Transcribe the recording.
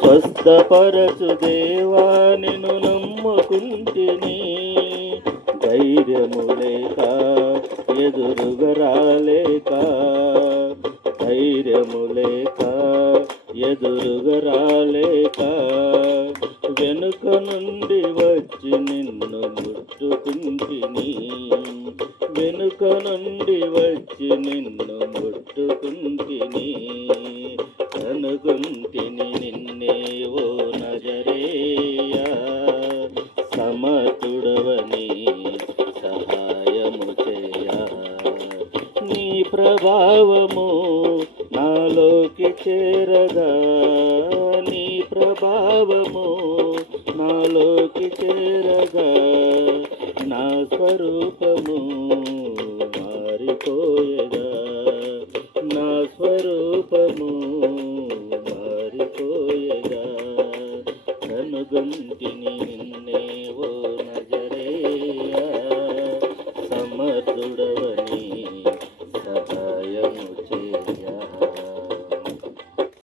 స్వస్థపరచు దేవా నిన్ను నమ్ముకుంటిని. ధైర్యము లేక ఎదురుగా రాలేక, ధైర్యము లేక ఎదురుగా రాలేక, వెనుక నుండి వచ్చి నిన్ను ముట్టుకుంటిని. వెనుక నుండి వచ్చి నిన్ను ముట్టుకుంటిని. కనుగొంటిని నిన్నే ఓ నజరేయా, సమర్థుడవని సహాయము చేయ. నీ ప్రభావము నాలోకి చేరగా, నీ ప్రభావము నాలోకి చేరగా, నా స్వరూపము మారిపోయేగా, నా స్వరూపము మారిపోయేగా. కనుగొంటిని నిన్నే ఓ నజరేయా, సమర్థుడవని సహాయము చే.